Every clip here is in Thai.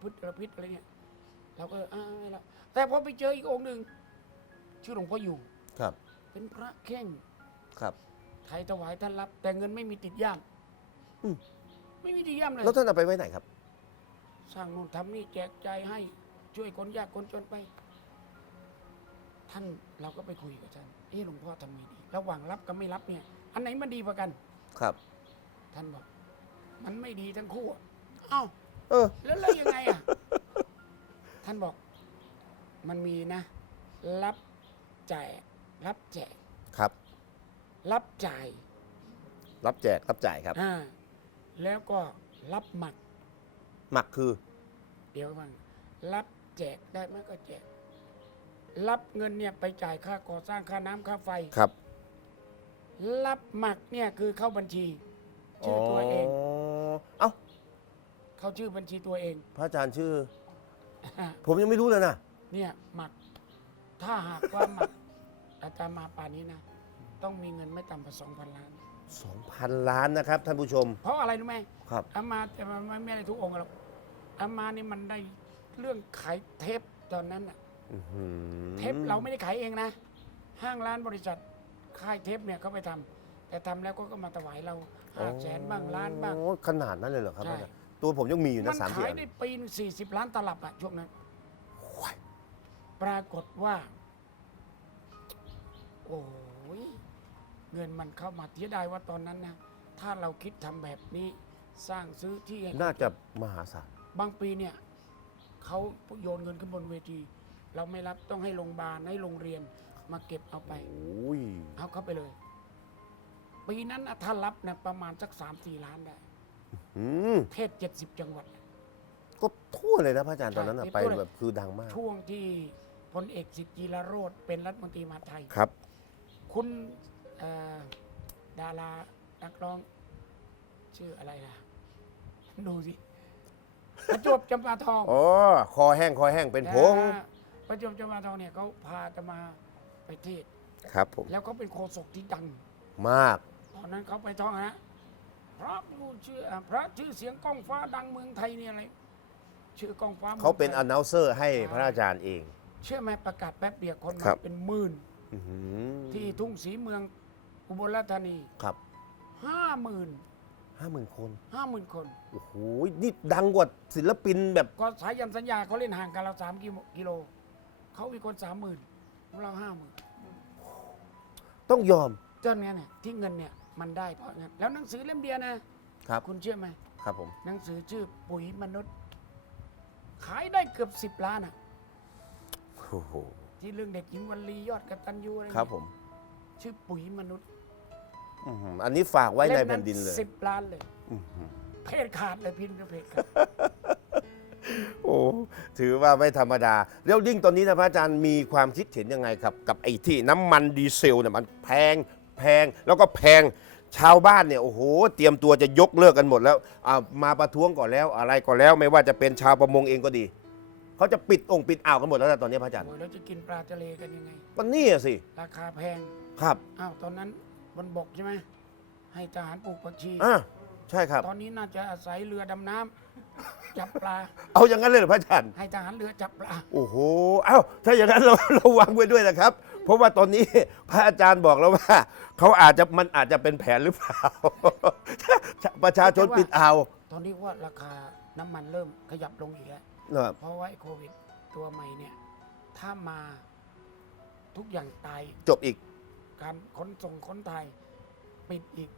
เป็นอสรพิษระพิษอะไรเนี่ยเราก็อ้าวไม่ละแต่พอไปเจออีกองค์หนึ่งชื่อหลวงพ่ออยู่ครับ เป็นพระเข่งครับใครถวายท่านรับ แต่เงินไม่มีติดย่ามอืม ไม่มีติดย่ามเลยแล้วท่านเอาไปไว้ไหนครับ สร้างนู่นทำนี่แจกใจายให้ช่วยคนยากคนจนไป ท่านเราก็ไปคุยกับท่านเอ๊ะหลวงพ่อทำไงดีระหว่างรับกับไม่รับเนี่ย อันไหนมันดีกว่ากัน ครับ ท่านบอก มันไม่ดีทั้งคู่อะเอ้า เออ แล้วแล้วยังไงอะ ท่านบอก มันมีนะ รับแจกรับแจก ครับ รับจ่ายรับแจกรับจ่ายครับ อ่าแล้วก็รับหมัก หมักคือ เดี๋ยวฟังรับแจกได้ไหมก็แจก รับเงินเนี่ยไปจ่ายค่าก่อสร้างค่าน้ำค่าไฟ ครับรับหมักเนี่ยคือเข้าบัญชี ชื่อตัวเอง เอ้า เข้าชื่อบัญชีตัวเอง พระอาจารย์ชื่อ ผมยังไม่รู้เลยนะเนี่ยหมัก ถ้าหากว่าหมัก อาตมาป่านนี้นะ ต้องมีเงินไม่ต่ำกว่าสองพันล้าน2,000ล้านนะครับ ท่านผู้ชม เพราะอะไรรู้ไหมครับ อามาแต่มันไม่ได้ทุกองค์หรอกอามานี่มันได้เรื่องขายเทปตอนนั้นอะอื้อหือเทปเราไม่ได้ขายเองนะ ห้างร้านบริษัทค่ายเทปเนี่ยเขาไปทำแต่ทำแล้วก็ก็มาถวายเราห้าแสนบ้างล้านบ้าง โอ้ขนาดนั้นเลยเหรอครับใช่ อาจารย์ ตัวผมยังมีอยู่มันะสามขาสี่ยอันได้ปีนสี่สิบล้านตลับอะช่วงนั้น ปรากฏว่า โอ้ยเงินมันเข้ามาเสียดายว่าตอนนั้นนะ ถ้าเราคิดทำแบบนี้สร้างซื้อที่ให้น่าจะมหาศาลบางปีเนี่ย เขาโยนเงินขึ้นบนเวที เราไม่รับต้องให้โรงพยาบาลให้โรงเรียนมาเก็บเอาไป โอ้ยเอาเข้าไปเลย ปีนั้นน่ะถ้ารับนะประมาณสักสามสี่ล้านได้ อืมเทศเจ็ดสิบจังหวัด ก็ทั่วเลยนะพระอาจารย์ตอนนั้นอะใช่ไปทั่วเลย แบบคือดังมาก ช่วงที่พลเอกสิทธิจิรโรธเป็นรัฐมนตรีมหาดไทย ครับ คุณเอ่อดารานักร้อง ชื่ออะไรล่ะ ดูสิ ประจวบจำปาทองอ๋อ คอแห้งคอแห้งเป็นพงอ่าประจวบจำปาทองเนี่ยเขาพาจะมาไปเทศน์ครับผม แล้วเขาเป็นโฆษกที่ดัง มาก ตอนนั้นเขาไปท่องนะ พระผู้ชื่ออ่าพระชื่อเสียงก้องฟ้าดังเมืองไทยเนี่ยอะไรชื่อก้องฟ้ามืองเขาเป็นไทอยนาวเซอร์ให้พระอาจารย์เอง เชื่อไหมประกาศแป๊บเดียวคนครัมาบ เป็นหมื่น อื้อหือที่ทุ่งศรีเมืองอุบลราชธานีครับห้าหมื่นห้าหมื่นคนห้าหมื่นคน โอ้โหนี่ดังกว่าศิลปินแบบก็สายันสัญญาเขาเล่นห่างกันเราสามกิโล เขามีคนสามหมื่นเราห้าหมื่นต้องยอมเจ้าเนี้ยเนี่ยที่เงินเนี่ย มันได้เพราะงั้นแล้วหนังสือเล่มเดียวนะครับ คุณเชื่อไหมครับผม หนังสือชื่อปุ๋ยมนุษย์ ขายได้เกือบสิบล้านอะ โอ้โห ที่เรื่องเด็กหญิงวันลียอดกตัญญูอะไรครับเนี่ยผม ชื่อปุ๋ยมนุษย์อื้อหืออันนี้ฝากไว้ในแผ่นดินเลย สิบล้านเลย อื้อหือเพศขาดเลยพิมพ์กับเพศขาด โอ้ถือว่าไม่ธรรมดา แล้วยิ่งตอนนี้นะพระอาจารย์มีความคิดเห็นยังไงครับ กับไอ้ที่น้ำมันดีเซลเนี่ยมันแพง แพงแล้วก็แพงชาวบ้านเนี่ยโอ้โหเตรียมตัวจะยกเลิกกันหมดแล้วอ่ามาประท้วงก่อนแล้วอะไรก่อนแล้ว ไม่ว่าจะเป็นชาวประมงเองก็ดีเขาจะปิดองค์ปิดอ่าวกันหมดแล้วนะตอนนี้พระอาจารย์โอ้ยแล้วจะกินปลาทะเลกันยังไง ก็นี่อะสิราคาแพงครับอ้าวตอนนั้นบนบกใช่ไหมให้ทหารปลูกผักชี อ่าใช่ครับ ตอนนี้น่าจะอาศัยเรือดำน้ำ จับปลา เอาอย่างนั้นเลยเหรอพระอาจารย์ ให้ทหารเรือจับปลา โอ้โห เอ้า ถ้าอย่างนั้นเราเราวางไว้ด้วยนะครับ เพราะว่าตอนนี้พระอาจารย์บอกแล้วว่าเขาอาจจะมันอาจจะเป็นแผนหรือเปล่า ประชาชนปิดอ่าว ตอนนี้ว่าราคาน้ำมันเริ่มขยับลงอีกแล้ว นะครับ เพราะว่าไอ้โควิดตัวใหม่เนี่ย ถ้ามาทุกอย่างตาย จบอีก การขนส่งขนไทยปิดอีก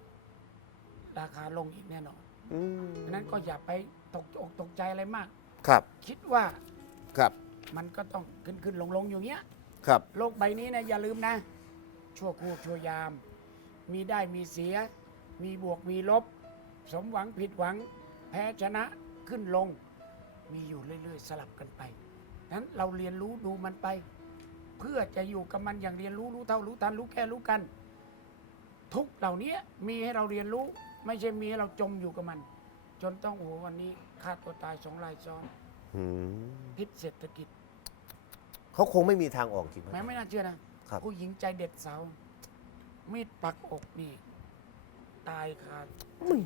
ราคาลงอีกแน่นอนอืมฉะนั้นก็อย่าไปตกอกตกใจอะไรมาก ครับ คิดว่าครับ มันก็ต้องขึ้นขึ้นลงลงอยู่เงี้ย ครับ โลกใบนี้นะอย่าลืมนะ ชั่วครู่ชั่วยาม มีได้มีเสีย มีบวกมีลบ สมหวังผิดหวัง แพ้ชนะขึ้นลง มีอยู่เรื่อยๆ สลับกันไปนั้นเราเรียนรู้ดูมันไป เพื่อจะอยู่กับมันอย่างเรียนรู้รู้เท่ารู้ทันรู้แค่รู้กัน ทุกเหล่านี้มีให้เราเรียนรู้ ไม่ใช่มีให้เราจมอยู่กับมัน จนต้องโอ้โหวันนี้ฆ่าตัวตายสองรายซ้อนอืม พิษเศรษฐกิจ เขาคงไม่มีทางออกจริงไหม แม้ไม่น่าเชื่อนะครับ ผู้หญิงใจเด็ดสาวมีดปักอกนี่ ตายคาไม่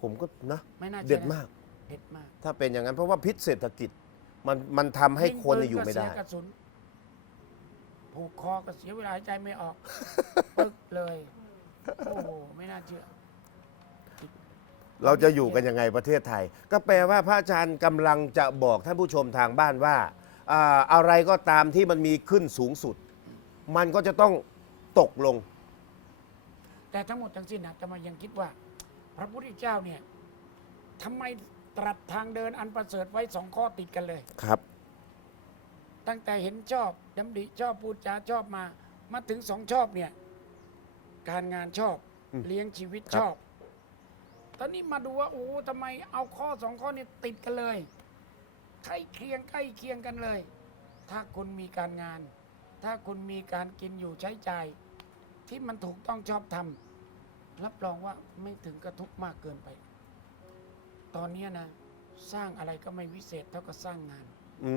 ผมก็นะ ไม่น่าเชื่เด็อดนะมาก เด็ดมากถ้าเป็นอย่างนั้นเพราะว่าพิษเศรษฐกิจ มันมันทำให้คนเนี่ยอยู่ไม่ได้งปืนก็เสีกระสุนผูกคอก็เสียเวลาหายใจไม่ออก ปึ๊กเลยโอ้โหไม่น่าเชื่อ เราจะอยู่กันยังไงประเทศไทย ก็แปลว่าพระอาจารย์กำลังจะบอกท่านผู้ชมทางบ้านว่า อ่าอะไรก็ตามที่มันมีขึ้นสูงสุด มันก็จะต้องตกลง แต่ทั้งหมดทั้งสิ้นนะจะมายังคิดว่า พระพุทธเจ้าเนี่ยทำไมตรัสทางเดินอันประเสริฐไว้สองข้อติดกันเลย ครับ ตั้งแต่เห็นชอบดำริชอบพูดจาชอบมา มาถึงสองชอบเนี่ย การงานชอบอืมเลี้ยงชีวิตครับ ชอบ ตอนนี้มาดูว่าโอ้ทำไมเอาข้อสองข้อนี้ติดกันเลย ใกล้เคียงใกล้เคียงกันเลย ถ้าคุณมีการงาน ถ้าคุณมีการกินอยู่ใช้จ่าย ที่มันถูกต้องชอบทำรับรองว่าไม่ถึงกระทุกข์มากเกินไป ตอนเนี้ยนะ สร้างอะไรก็ไม่วิเศษเท่ากับสร้างงาน อื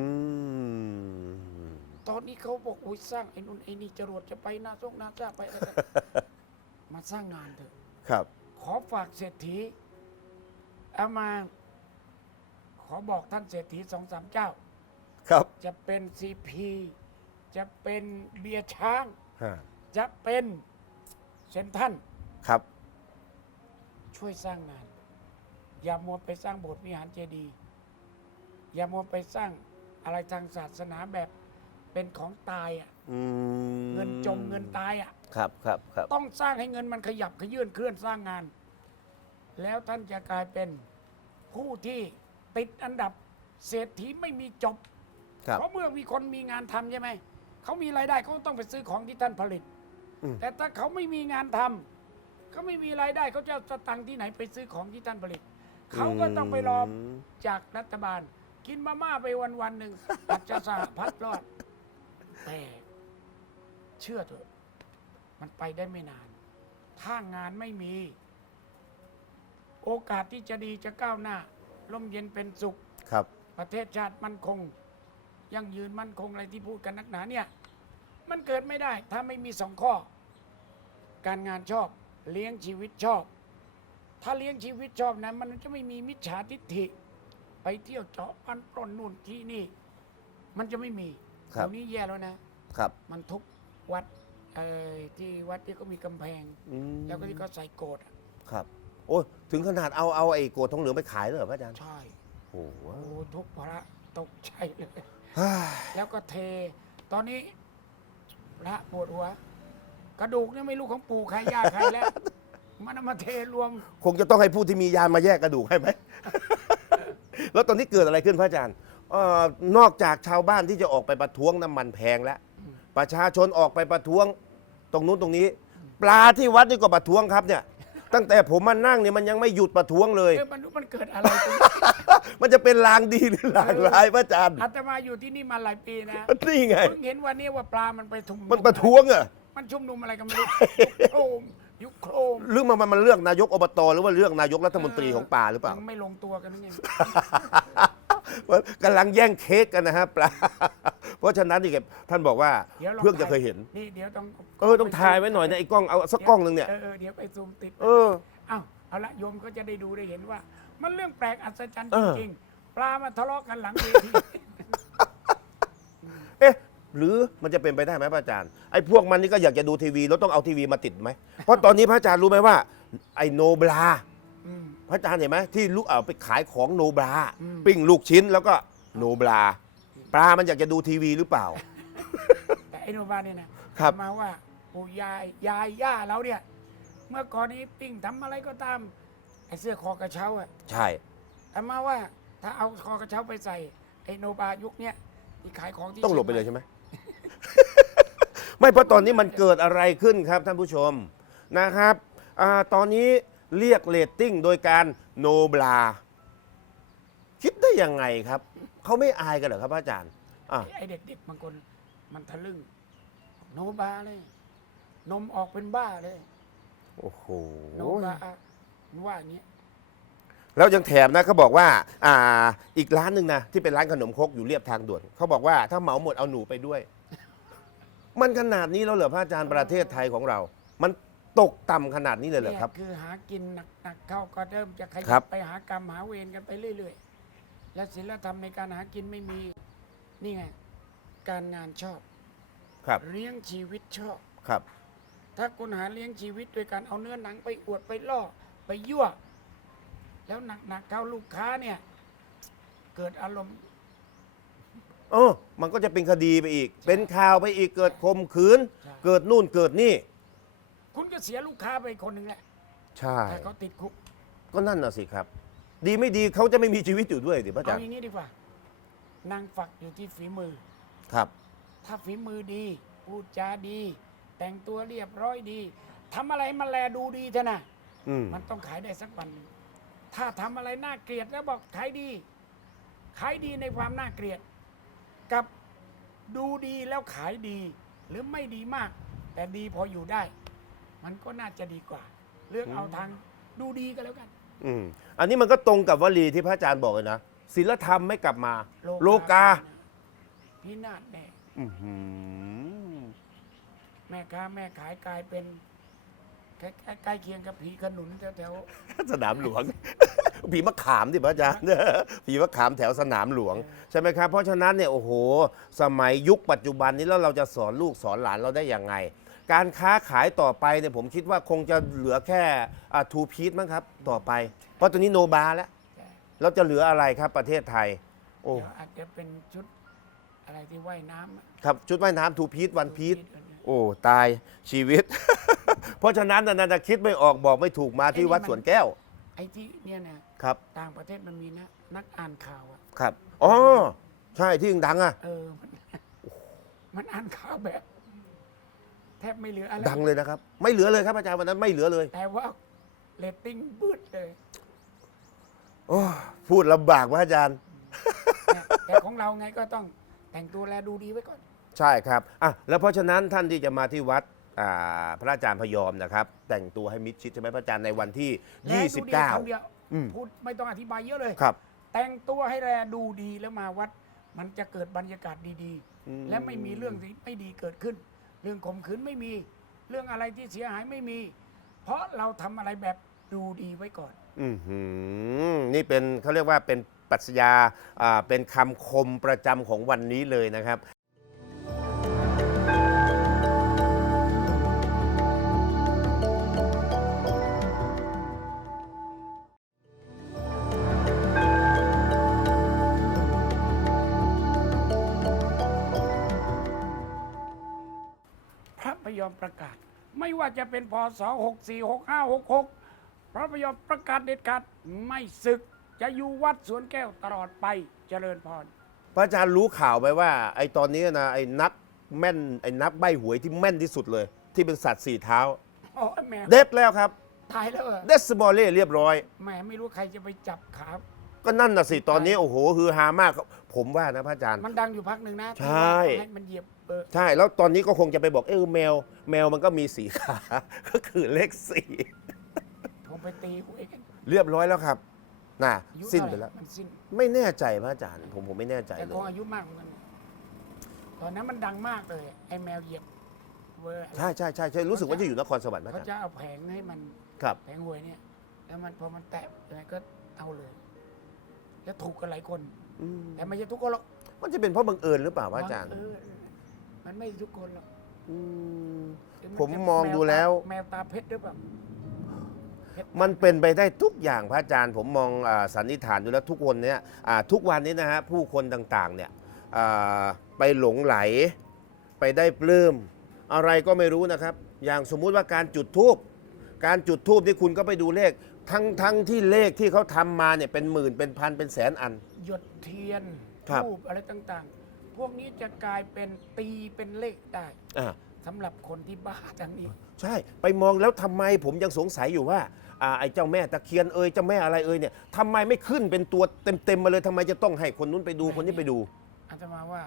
ม ตอนนี้เขาบอกโอ้ยสร้างไอ้นู่นไอ้นี่จรวดจะไปนาซกนาซาไปอะไรกันมาสร้างงานเถอะ ครับ ขอฝากเศรษฐีเอามา ขอบอกท่านเศรษฐีสองสามเจ้า ครับ จะเป็นซีพีจะเป็นเบียร์ช้าง ฮะ จะเป็นเซนทรันครับ ช่วยสร้างงาน อย่ามัวไปสร้างโบสถ์วิหารเจดีย์อย่ามัวไปสร้างอะไรทางศาสนาแบบเป็นของตายอะอืมเงินจมเงินตายอะ ครับ ครับ ครับ ต้องสร้างให้เงินมันขยับขยื่นเคลื่อนสร้างงาน แล้วท่านจะกลายเป็นผู้ที่ ติดอันดับเศรษฐีไม่มีจบ ครับ เพราะเมื่อมีคนมีงานทำใช่ไหม เขามีรายได้เขาต้องไปซื้อของที่ท่านผลิต อืม แต่ถ้าเขาไม่มีงานทำเขาไม่มีรายได้เขาจะเอาสตังค์ที่ไหนไปซื้อของที่ท่านผลิต เขาก็ต้องไปรอมจากรัฐบาล กินมาม่าไปวันวันๆหนึ่ง อาจจะสหพัดรอด แต่เชื่อเถอะมันไปได้ไม่นาน ถ้างานไม่มี โอกาสที่จะดีจะก้าวหน้า ร่มเย็นเป็นสุข ครับ ประเทศชาติมั่นคง ยั่งยืนมั่นคงอะไรที่พูดกันนักหนาเนี่ย มันเกิดไม่ได้ ถ้าไม่มีสองข้อ การงานชอบ เลี้ยงชีวิตชอบ ถ้าเลี้ยงชีวิตชอบนะมันจะไม่มีมิจฉาทิฏฐิ ไปเที่ยวเจาะปันปล้นนู่นที่นี่ มันจะไม่มีครับ เดี๋ยวนี้แย่แล้วนะ ครับมันทุกวัดเอ่อที่วัดที่เขามีกำแพง อืมแล้วก็ที่เขาใส่โกดอะครับ โอ้ยถึงขนาดเอาเอาไอ้โกดทองเหลืองไปขายเลยเหรอพระอาจารย์ใช่โอ้โหโอ้ทุกพระตกใจเลย เฮ้ยแล้วก็เท ตอนนี้พระปวดหัว กระดูกเนี่ยไม่รู้ของปู่ใครย่าใครแล้ว มันเอามาเทรวม คงจะต้องให้ผู้ที่มียานมาแยกกระดูกให้ไหม แล้วตอนนี้เกิดอะไรขึ้นพระอาจารย์เอ่อนอกจากชาวบ้านที่จะออกไปประท้วงน้ำมันแพงแล้วประชาชนออกไปประท้วง ตรงนู้นตรงนี้ ปลาที่วัดนี่ก็ประท้วงครับเนี่ย ตั้งแต่ผมมานั่งเนี่ยมันยังไม่หยุดประท้วงเลย เอ๊ะมันมันเกิดอะไรขึ้นมันจะเป็นลางดีหรือลางร้ายพระอาจารย์อาตมาอยู่ที่นี่มาหลายปีนะนี่ไง เพิ่งเห็นวันนี้ว่าปลามันไปทุมมันประท้วงอะมันชุมนุมอะไรกันไม่รู้ยุคโครมยุคโครมหรือมันมันมันเลือกนายกอบตหรือว่าเลือกนายกรัฐมนตรีของป่าหรือเปล่ายังไม่ลงตัวกันนั่นเอง กำลังแย่งเค้กกันนะฮะปลาเพราะฉะนั้นนี่แกท่านบอกว่าดี๋ยวลเพื่อนจะเคยเห็น นี่เดี๋ยวต้องเออต้องถ่ายไว้หน่อยนะไอ้กล้องเอาสักกล้องหนึ่งเนี่ยเออเออเดี๋ยวไปซูมติด เออ เอาเอาละโยมก็จะได้ดูได้เห็นว่า มันเรื่องแปลกอัศจรรย์เอจอ ริงๆปลามาทะเลาะกันหลังเวที เอ๊ะ หรือมันจะเป็นไปได้ไหมพระอาจารย์ไอ้พวกมันนี่ก็อยากจะดูทีวีแล้วต้องเอาทีวีมาติดไหมเพราะตอนนี้พระอาจารย์รู้ไหมว่า ไอ้โนบลาอืม พระอาจารย์เห็นไหมที่ลูกเอาไปขายของโนบลาอืม ปิ้งลูกชิ้นแล้วก็โนบลาปลามันอยากจะดูทีวีหรือเปล่า แต่ไอ้โนบาเนี่ยนะครับ มาว่าปู่ยายยายย่าเราเนี่ย เมื่อก่อนนี้ปิ้งทำอะไรก็ตามไอ้เสื้อคอกระเช้าอะใช่ แต่มาว่าถ้าเอาคอกระเช้าไปใส่ไอ้โนบายุคเนี้ยที่ขายของที่ต้องหลบไปเลยชีใช่งไหม ไม่เพราะตอนนี้มันเกิดอะไรขึ้นครับท่านผู้ชมนะครับอาตอนนี้ เรียกเรตติ้งโดยการโนบลา คิดได้ยังไงครับมเขาไม่อายกันเหรอครับพระอาจารย์อะไอ้เด็กๆบางคนมันทะลึ่ง โนบาเลย นมออกเป็นบ้าเลย โอ้โห โนบาว่าอย่างนี้ยแล้วยังแถมนะเขาบอกว่า อ่า อีกร้านหนึ่งนะที่เป็นร้านขนมครกอยู่เรียบทางด่วนเขาบอกว่าถ้าเหมาหมดเอาหนูไปด้วย มันขนาดนี้แล้วเหรอพระอาจารย์ประเทศไทยของเรา มัน ตกต่ำขนาดนี้เลยเหรอครับ นี่คือหากินหนักๆเข้าก็เริ่มจะขครัยับบ ไปหากรรมหาเวรกันไปเรื่อยๆ และศีลธรรมในการหากินไม่มี นี่ไง การงานชอบ ครับเลี้ยงชีวิตชอบ ครับ ถ้าคุณหาเลี้ยงชีวิตโดยการเอาเนื้อหนังไปอวดไปล่อไปยั่ว แล้วหนักๆเข้าลูกค้าเนี่ย เกิดอารมณ์ เออมันก็จะเป็นคดีไปอีก เป็นข่าวไปอีกเกิดข่มขืน ใช่ เกิดนู่นเกิดนี่ คุณก็เสียลูกค้าไปคนหนึ่งแหละใช่ ถ้าเขาติดคุกก็นั่นน่ะสิครับ ดีไม่ดีเขาจะไม่มีชีวิตอยู่ด้วยดิพระอาจาเอารย์อย่างนี้ดีกว่า นางฝักอยู่ที่ฝีมือ ครับ ถ้าฝีมือดี พูดจาดี แต่งตัวเรียบร้อยดีทำอะไรให้มันแลดูดีเถอะนะอืมมันต้องขายได้สักวันหนึ่งถ้าทำอะไรน่าเกลียดแล้วบอกขายดีขายดีในความน่าเกลียด กับดูดีแล้วขายดี หรือไม่ดีมาก แต่ดีพออยู่ได้ มันก็น่าจะดีกว่า เลือกเอาทางดูดีก็แล้วกัน อืมอันนี้มันก็ตรงกับวลีที่พระอาจารย์บอกเลยนะศีลธรรมไม่กลับมา โลกาพินาศแน่อื้อหือแม่ค้าแม่ขายกลายเป็นใกล้ใกล้เคียงกับผีขนุนแถวสนามหลวง ผีมะขามดิพระอาจารย์ ผีมะขามแถวสนามหลวง ใช่ไหมครับ เพราะฉะนั้นเนี่ยโอ้โห สมัยยุคปัจจุบันนี้แล้วเราจะสอนลูกสอนหลานเราได้ยังไง การค้าขายต่อไปเนี่ยผมคิดว่าคงจะเหลือแค่ทูพีทมั้งครับ ต่อไป เพราะตัวนี้โนบาแล้วๆเราจะเหลืออะไรครับประเทศไทย โอ้เดี๋ยวอาจจะเป็นชุดอะไรที่ว่ายน้ำอะครับชุดว่ายน้ำทูพีทวันพีทชุดนี้โอ้ตายชีวิต เพราะฉะนั้นนะนะคิดไม่ออกบอกไม่ถูกมาที่วัดสวนแก้ว ไอ้ที่เนี่ยนะครับต่างประเทศมันมีนะนักอ่านข่าวอะครับอ๋อใช่ที่ดังๆอะเออมันมันอ่านข่าวแบบแทบไม่เหลืออะไรดังเลยนะครับ ไม่เหลือเลยครับอาจารย์วันนั้นไม่เหลือเลยแต่ว่าเรตติ้งบืดเลยโอ้พูดลำบากว่าอาจารย์เนี่ยแต่ของเราไงก็ต้องแต่งตัวแลดูดีไว้ก่อน ใช่ครับอะแล้วเพราะฉะนั้นท่านที่จะมาที่วัดอ่าพระอาจารย์พยอมนะครับ แต่งตัวให้มิดชิดใช่ไหมพระอาจารย์ในวันที่ แลดูดีคำเดียวอืม พูดไม่ต้องอธิบายเยอะเลย29ครับ แต่งตัวให้แลดูดีแล้วมาวัด มันจะเกิดบรรยากาศดีอืม ๆ และไม่มีเรื่องที่ไม่ดีเกิดขึ้น เรื่องข่มขืนไม่มี เรื่องอะไรที่เสียหายไม่มี เพราะเราทำอะไรแบบดูดีไว้ก่อน อือหือนี่เป็นเขาเรียกว่าเป็นปรัชญาอ่าเป็นคำคมประจำของวันนี้เลยนะครับ ระพยอมประกาศ ไม่ว่าจะเป็นพศ64 65 66 พระพยอมประกาศเด็ดขาดไม่ศึกจะอยู่วัดสวนแก้วตลอดไปเจริญพร พระอาจารย์รู้ข่าวไหมว่า ไอ้ตอนนี้นะไอ้นักแม่นไอ้นักใบหวยที่แม่นที่สุดเลย ที่เป็นสัตว์สี่เท้าโอ้ยแหม่เด็ดแล้วครับ ตายแล้วเหรอเดสบอลเล่เรียบร้อย แหมไม่รู้ใครจะไปจับขา ก็นั่นน่ะสิ ตอนนี้โอ้โหฮือฮามาก ผมว่านะพระอาจารย์ มันดังอยู่พักหนึ่งนะใช่ที่ว่าให้มันเหยียบเบอร์ ใช่แล้วตอนนี้ก็คงจะไปบอกเออแมว แมวมันก็มีสีขา ก็คือเลขสี่โทรไปตีหวยกันเรียบร้อยแล้วครับน่ะอายุสิ้นเท่าไปไหร่แล้วมันสิ้นไม่แน่ใจพระอาจารย์ ผมผมไม่แน่ใจแต่เลคงย อายุมากเหมือนกันตอนนั้นมันดังมากเลย ไอ้แมวเหยียบเบอร์ใช่ใช่ใช่ใช่รู้สึกว่าจะอยู่นครสวรรค์พระเขาอาจารย์จะเอาแผงให้มันครับ แผงหวยเนี่ย แล้วมันพอมันแตะยังไงก็เอาเลย แล้วถูกกันหลายคนอืมแต่ไม่ใช่ทุกคนหรอกมันจะเป็นเพราะบังเอิญหรือเปล่าพระอาจารย์ เออ มันไม่ใช่ทุกคนหรอกอืมหรืนผมจะมองดูแล้ว แมวตาเพชรหรือเปล่าเพชรมันเป็นไปได้ทุกอย่างพระอาจารย์ ผมมองอาสันนิษฐานดูแล้วทุกคนเนี่ยอ่าทุกวันนี้นะฮะผู้คนต่างๆเนี่ยอ่าไปหลงไหล ไปได้ปลื้มอะไรก็ไม่รู้นะครับ อย่างสมมุติว่าการจุดทูบการจุดทูบที่คุณก็ไปดูเลข ทั้งทั้งที่เลขที่เขาทำมาเนี่ยเป็นหมื่นเป็นพันเป็นแสนอัน หยดเทียนครับรูปอะไรต่างๆ พวกนี้จะกลายเป็นตีเป็นเลขได้อ่าสำหรับคนที่บ้าทางนี้ ใช่ ไปมองแล้วทำไมผมยังสงสัยอยู่ว่าอ่าไอ้เจ้าแม่ตะเคียนเอ่ยเจ้าแม่อะไรเอ่ยเนี่ยทำไมไม่ขึ้นเป็นตัวเต็มๆมาเลยทำไมจะต้องให้คนนู้นไปดูคนนี้ไปดูอาตมาว่า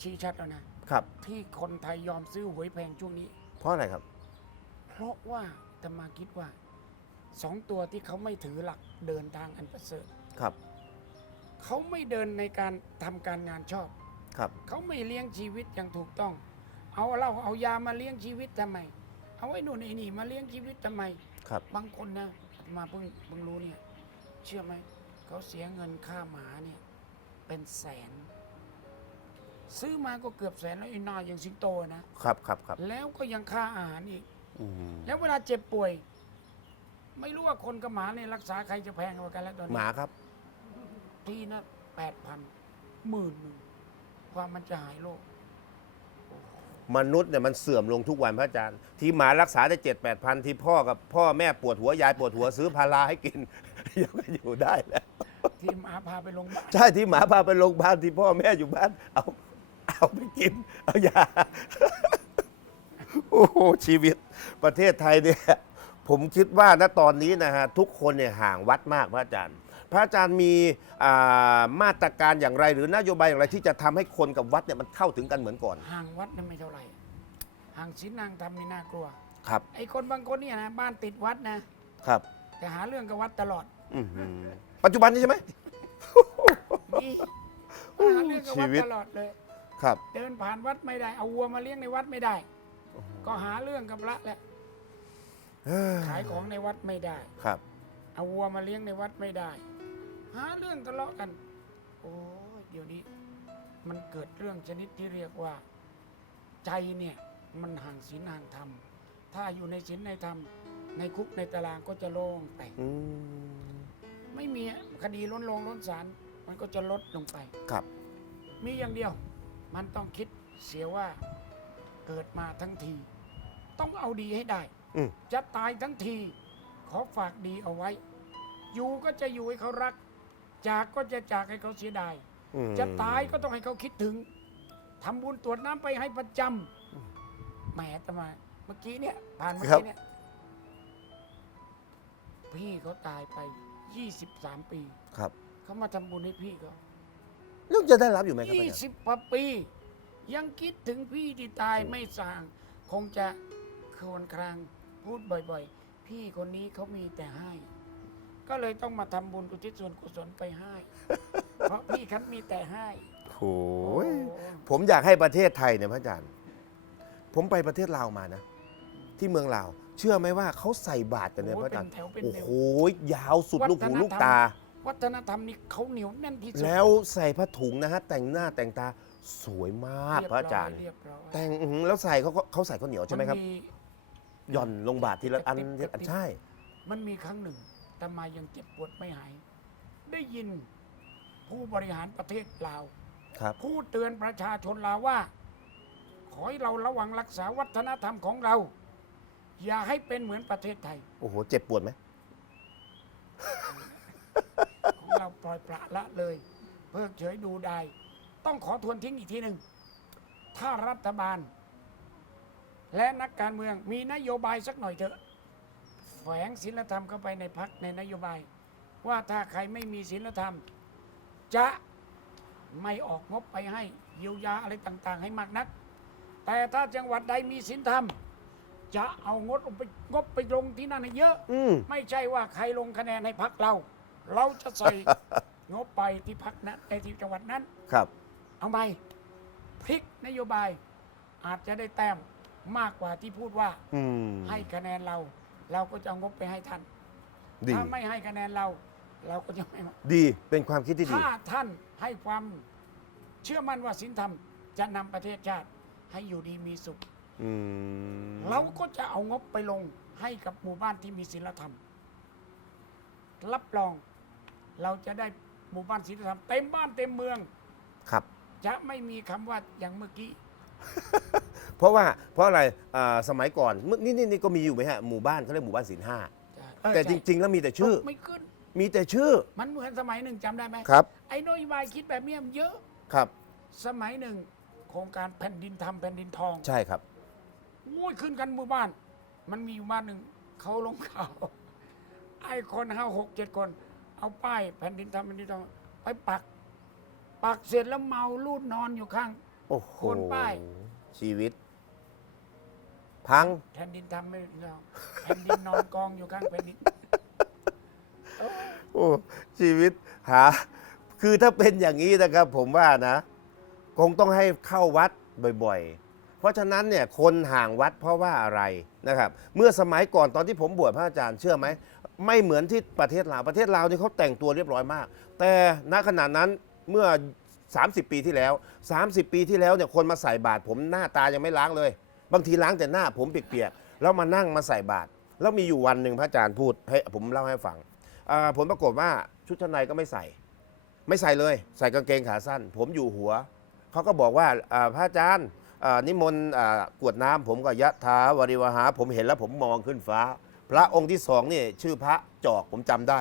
ชี้ชัดแล้วนะ ครับ ที่คนไทยยอมซื้อหวยแพงช่วงนี้ เพราะอะไรครับ เพราะว่าอาตมาคิดว่าสองตัวที่เขาไม่ถือหลักเดินทางอันประเสริฐครับ เขาไม่เดินในการทำการงานชอบ ครับ เขาไม่เลี้ยงชีวิตอย่างถูกต้อง เอาเหล้าเอายามาเลี้ยงชีวิตทำไม เอาไอ้นู่นไอ้นี่มาเลี้ยงชีวิตทำไม ครับ บางคนนะอาตมาเพิ่งเพิ่งรู้เนี่ย เชื่อไหมเขาเสียเงินค่าหมาเนี่ย เป็นแสน ซื้อมาก็เกือบแสนแล้วไอ้หนาอย่างสิงโตนะครับครับครับแล้วก็ยังค่าอาหารอีก อืมแล้วเวลาเจ็บป่วย ไม่รู้ว่าคนกับหมาเนี่ยรักษาใครจะแพงกว่ากันแล้วตอนหนี้มาครับ ทีนะแปดพันหมื่นหนึ่ง ความมันจะหายโรคมนุษย์เนี่ยมันเสื่อมลงทุกวันพระอาจารย์ ที่หมารักษาได้เจ็ดแปดพันที่พ่อกับพ่อแม่ปวดหัวยายปวดหัวซื้อพาราให้กิน ยังก็อยู่ได้แล้วที่หมาพาไปโรงพยาบาลใช่ที่หมาพาไปโรงพยาบาลที่พ่อแม่อยู่บ้าน เอาเอาไปกิน เอายาโอ้โหชีวิตประเทศไทยเนี่ยผมคิดว่าณตอนนี้นะฮะทุกคนเนี่ยห่างวัดมากพระอาจารย์พ ระอาจารย์มีอ่ามาตรการอย่างไร หรือนโยบายอย่างไรที่จะทำให้คนกับวัดเนี่ยมันเข้าถึงกันเหมือนก่อนห่างวัดนั่นไม่เท่าไหร่ห่างศีลนางธรรมนี่น่ากลัว ครับไอ้คนบางคนเนี่ยนะบ้านติดวัดนะครับแต่หาเรื่องกับวัดตลอดอื้อหือปัจจุบันนี้ใช่ไหม นี่หาเรื่องกับวัดชีวิต ตลอดเลย ครับ เดินผ่านวัดไม่ได้ เอาวัวมาเลี้ยงในวัดไม่ได้ ก็หาเรื่องกับพระแหละขายของในวัดไม่ได้ ครับ เอาวัวมาเลี้ยงในวัดไม่ได้ หาเรื่องทะเลาะกัน โอ้ยเดี๋ยวนี้ มันเกิดเรื่องชนิดที่เรียกว่า ใจเนี่ยมันห่างศีลห่างธรรม ถ้าอยู่ในศีลในธรรม ในคุกในตารางก็จะโล่งไป อืมไม่มีคดีล้นลงล้นศาลมันก็จะลดลงไป ครับ มีอย่างเดียว มันต้องคิดเสียว่าเกิดมาทั้งที ต้องเอาดีให้ได้ อืม จะตายทั้งที ขอฝากดีเอาไว้ อยู่ก็จะอยู่ให้เขารัก จากก็จะจากให้เขาเสียดาย อืม จะตายก็ต้องให้เขาคิดถึงทำบุญตรวจน้ำไปให้ประจำแหมแต่มา เมื่อกี้เนี่ย ผ่านเมื่อกี้เนี่ยพี่เขาตายไป23ปีครับเขามาทำบุญให้พี่เขาแล้วจะได้รับอยู่ไหมครับอายี่จารย์สิบกว่าปี ยังคิดถึงพี่ที่ตายไม่สาง คงจะครวญครางพูดบ่อย ๆ พี่คนนี้เขามีแต่ให้ ก็เลยต้องมาทำบุญอุทิศส่วนกุศลไปให้ เพราะพี่คันมีแต่ให้ โอ้โอ้ยผมอยากให้ประเทศไทยเนี่ยพระอาจารย์ ผมไปประเทศลาวมานะ ที่เมืองลาว เชื่อไหมว่าเขาใส่บาตรกันเนี่ยโอ้พยระอาจารย์เป็นแถวเป็นโอ้แถวโหยาวสุดลูกหูลูกตา วัฒนธรรมนี่เขาเหนียวแน่นที่สุดแล้วใส่ผ้าถุงนะฮะ แต่งหน้าแต่งตาสวยมากเยบพระอาจารย์ เรียบร้อยแต่งอื้อหือแล้วใส่เขาก็เขาใส่ข้าวเหนียวใช่ไหมครับน หย่อนลงบาททีละอันกระติบทีละอันกระติบใช่ มันมีครั้งหนึ่งแต่มายังเจ็บปวดไม่หาย ได้ยินผู้บริหารประเทศลาวครับผู้เตือนประชาชนลาวว่า ขอให้เราระวังรักษาวัฒนธรรมของเรา อย่าให้เป็นเหมือนประเทศไทย โอ้โห เจ็บปวดไหม ของเราปล่อยปละละเลย เพิกเฉยดูได้ ต้องขอทวนทิ้งอีกทีหนึ่ง ถ้ารัฐบาล และนักการเมืองมีนโยบายสักหน่อยเถอะแฝงศีลธรรมเข้าไปในพักในนโยบาย ว่าถ้าใครไม่มีศีลธรรม จะไม่ออกงบไปให้เยียวยาอะไรต่างๆ ให้มากนัก แต่ถ้าจังหวัดใดมีศีลธรรม จะเอางดไปงบไปลงที่นั่นให้เยอะ อืม ไม่ใช่ว่าใครลงคะแนนให้พักเรา เราจะใส่ งบไปที่พักนั้นในที่จังหวัดนั้น ครับ เอาไหมพลิกนโยบายอาจจะได้แต้มมากกว่าที่พูดว่า อืมให้คะแนนเรา เราก็จะเอางบไปให้ท่าน ดี ถ้าไม่ให้คะแนนเรา เราก็จะไม่มาดีเป็นความคิดที่ดี ถ้าท่านให้ความเชื่อมั่นว่าศีลธรรมจะนำประเทศชาติให้อยู่ดีมีสุข อืมเราก็จะเอางบไปลงให้กับหมู่บ้านที่มีศีลธรรม รับรองเราจะได้หมู่บ้านศีลธรรมเต็มบ้านเต็มเมือง ครับ จะไม่มีคำว่าอย่างเมื่อกี้ เพราะว่าเพราะอะไรอ่าสมัยก่อนเมื่อนี่นี่นี่ก็มีอยู่ไหมฮะหมู่บ้านเขาเรียกหมู่บ้านศีลห้าแต่จริง ๆ แล้วมีแต่ชื่อ ไม่ขึ้น มีแต่ชื่อมันเหมือนสมัยหนึ่งจำได้ไหมครับไอ้นโยบายคิดแบบเนี้ยมันเยอะ ครับ สมัยหนึ่งโครงการแผ่นดินทำแผ่นดินทองใช่ครับอ้ยขึ้นกันหมู่บ้าน มันมีอยู่บ้านหนึ่งเขาลงข่าวไอ้คนห้าหกเจ็ดคน เอาป้ายแผ่นดินทำแผ่นดินทำไปปัก ปักเสร็จแล้วเมาลูดนอนอยู่ข้าง โอ้โหโคนป้าย ชีวิต พัง แผ่นดินทำไม่ได้แผ่นดินนอนกองอยู่ข้างแผ่นดินโอ้ชีวิตหา คือถ้าเป็นอย่างนี้นะครับ ผมว่านะ คงต้องให้เข้าวัดบ่อยๆ เพราะฉะนั้นเนี่ยคนห่างวัดเพราะว่าอะไรนะครับ เมื่อสมัยก่อนตอนที่ผมบวชพระอาจารย์เชื่อไหม ไม่เหมือนที่ประเทศลาวประเทศลาวนี่เขาแต่งตัวเรียบร้อยมาก แต่ณขณะนั้นเมื่อ 30 ปีที่แล้ว 30 ปีที่แล้วเนี่ยคนมาใส่บาตรผมหน้าตายังไม่ล้างเลย บางทีล้างแต่หน้าผมเปียกๆแล้วมานั่งมาใส่บาตรแล้วมีอยู่วันหนึ่งพระอาจารย์พูดให้ผมเล่าให้ฟังอ่าผลปรากฏว่าชุดชั้นในก็ไม่ใส่ ไม่ใส่เลย ใส่กางเกงขาสั้น ผมอยู่หัวเขาก็บอกว่าอ่าพระอาจารย์อ่านิมนต์อ่ากวดน้ำผมก็ยะถาวริวหา ผมเห็นแล้วผมมองขึ้นฟ้า พระองค์ที่สองนี่ชื่อพระจอกผมจำได้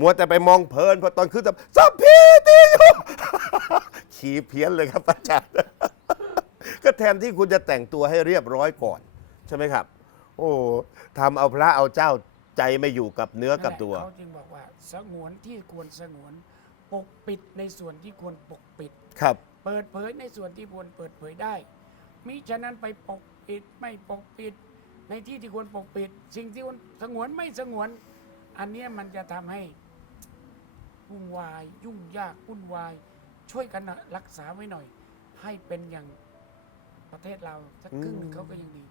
มัวแต่ไปมองเพลินพอตอนขึ้นจะสัพพีติโย ขี่เพี้ยนเลยครับอาจารย์ ก็แทนที่คุณจะแต่งตัวให้เรียบร้อยก่อน ใช่ไหมครับ โอ้ทำเอาพระเอาเจ้าใจไม่อยู่กับเนื้อกับตัวเขาจึงบอกว่าสงวนที่ควรสงวน ปกปิดในส่วนที่ควรปกปิด ครับ เปิดเผยในส่วนที่ควรเปิดเผยได้ มิฉะนั้นไปปกปิดไม่ปกปิด ในที่ที่ควรปกปิด สิ่งที่ควรสงวนไม่สงวน อันเนี้ยมันจะทำให้วุ่นวาย ยุ่งยากวุ่นวาย ช่วยกันนะรักษาไว้หน่อย ให้เป็นอย่าง ประเทศเราสักครึ่งหนึ่งอืมเขาก็ยังดี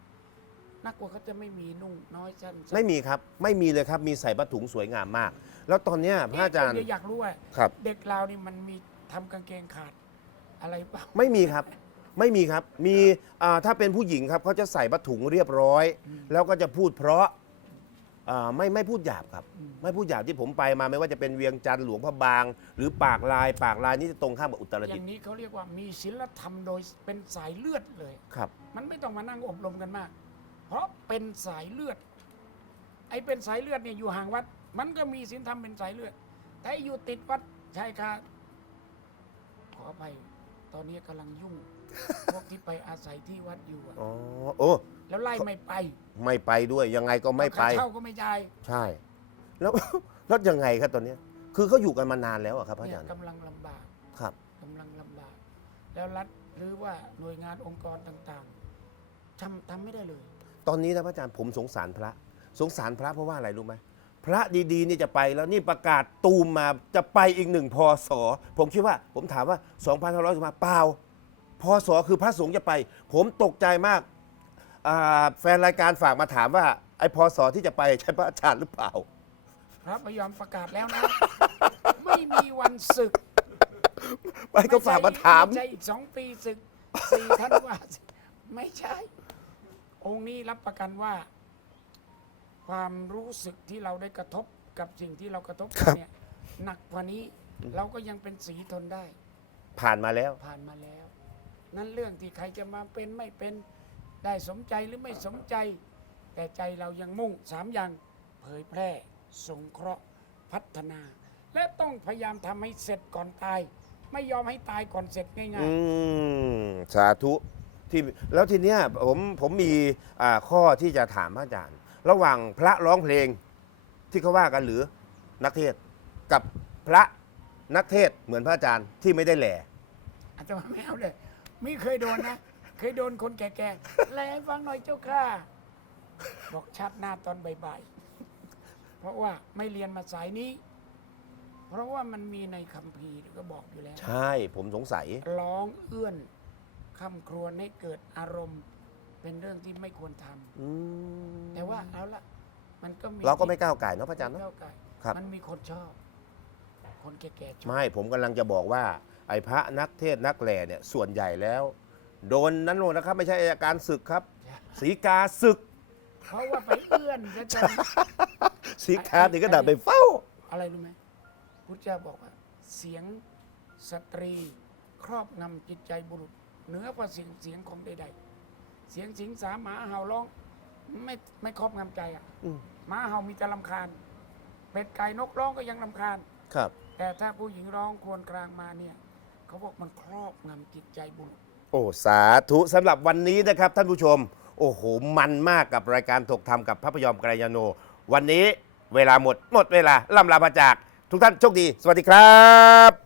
นักกว่าเขาจะไม่มีนุ่งน้อยสั้นไม่มีครับ ไม่มีเลยครับ มีใส่ผ้าถุงสวยงามมาก แล้วตอนเนี้ยพระอาจารย์เดี๋ยวอยากรู้ว่าครับเด็กเรานี่มันมีทำกางเกงขาดอะไรเปล่าไม่มีครับไม่มีครับ มีอ่าถ้าเป็นผู้หญิงครับเขาจะใส่ผ้าถุงเรียบร้อยอืมแล้วก็จะพูดเพราะ อ่าไม่ไม่พูดหยาบครับอืมไม่พูดหยาบที่ผมไปมาไม่ว่าจะเป็นเวียงจันทร์หลวงพระบาง หรือปากลายปากลายนี่จะตรงข้ามกับอุตรอดิตย่าถ์งนี้เขาเรียกว่ามีศีลธรรมโดยเป็นสายเลือดเลย ครับ มันไม่ต้องมานั่งอบรมกันมาก เพราะเป็นสายเลือด ไอ้เป็นสายเลือดเนี่ยอยู่ห่างวัด มันก็มีศีลธรรมเป็นสายเลือด แต่อยู่ติดวัดชายคาขออภัยตอนนี้กำลังยุ่ง พวกที่ไปอาศัยที่วัดอยู่อะอ๋อโอ้ แล้วไล่ไม่ไปไม่ไปด้วยยังไงก็ไม่ไป ค่าเช่าก็ไม่จ่ายใช่ แล้ว แล้วยังไงครับตอนเนี้ย คือเขาอยู่กันมานานแล้วอะครับพระอาเนี่ยจารย์กำลังลำบากครับ กำลังลำบาก แล้วรัฐหรือว่าหน่วยงานองค์กรต่างๆทำทำไม่ได้เลย ตอนนี้นะพระอาจารย์ผมสงสารพระ สงสารพระเพราะว่าอะไรรู้ไหมพระดีๆนี่จะไปแล้วนี่ประกาศตูมมาจะไปอีกหนึ่งพศผมคิดว่าผมถามว่า2,500มาเปล่าพศคือพระสงฆ์จะไป ผมตกใจมาก อ่าแฟนรายการฝากมาถามว่า ไอ้พศที่จะไปใช่พระอาจารย์หรือเปล่า พระพยอมประกาศแล้วนะ ไม่มีวันศึกไปก็ฝากมาถาม ไใช่อีกสองปีศึกสี่ท่านว่าศึกไม่ใช่ องค์นี้รับประกันว่า ความรู้สึกที่เราได้กระทบกับสิ่งที่เรากระทบครับ เนี่ยหนักกว่านี้เราก็ยังเป็นสีทนได้ ผ่านมาแล้ว ผ่านมาแล้ว นั่นเรื่องที่ใครจะมาเป็นไม่เป็น ได้สมใจหรือไม่สมใจ แต่ใจเรายังมุ่งสามอย่างเผยแพร่ สงเคราะห์พัฒนา และต้องพยายามทำให้เสร็จก่อนตาย ไม่ยอมให้ตายก่อนเสร็จง่ายอืมสาธุที่แล้วทีเนี้ยผมผมมีอ่าข้อที่จะถามพระอาจารย์ ระหว่างพระร้องเพลงที่เขาว่ากันหรือนักเทศน์กับพระนักเทศน์เหมือนพระอาจารย์ที่ไม่ได้แหล่ ๆอาจจะมาไม่เอาเลยไม่เคยโดนนะเค ยโดนคนแก่ๆแลให้ฟังหน่อยเจ้าค่ะ บอกชัดหน้าตอนบ่ายๆเพราะว่าไม่เรียนมาสายนี้ เพราะว่ามันมีในคัมภีร์ก็บอกอยู่แล้ว ใช่ผมสงสัย ร้องเอื้อนคำครวญให้เกิดอารมณ์ เป็นเรื่องที่ไม่ควรทำอืมแต่ว่าเอาละมันก็มีเราก็ไม่ก้าวไก่เนาะพระอาจารย์ไม่เนาะ ก้าวไก่ครับ มันมีคนชอบ คนแก่ๆชอบ ไม่ผมกำลังจะบอกว่า ไอ้พระนักเทศน์นักแหล่เนี่ยส่วนใหญ่แล้ว โดนนั้นโน่นนะครับ ไม่ใช่อายการศึกครับสีกาศึก เพราะว่าไปเอื้อนซะจน สีกาถึงกระดาษไปเฝ้า อะไรรู้ไหมพุทธเจ้าบอกว่า เสียงสตรีครอบงำจิตใจบุรุษเหนือกว่าเสียงเสียงของใดๆเสียงสิงสาหมาเห่าร้อง ไม่ไม่ครอบงำใจอะอืม หมาเห่ามีแต่ลำคาญ เป็ดไก่นกร้องก็ยังลำคาญ ครับ แต่ถ้าผู้หญิงร้องควรกลางมาเนี่ย เขาบอกมันครอบงำจิตใจบุรุษ โอ้สาธุสำหรับวันนี้นะครับท่านผู้ชม โอ้โห มันมากกับรายการถกธรรมกับพระพยอมกรยาโน วันนี้เวลาหมดหมดเวลาล่ำลาพระจาก ทุกท่านโชคดี สวัสดีครับ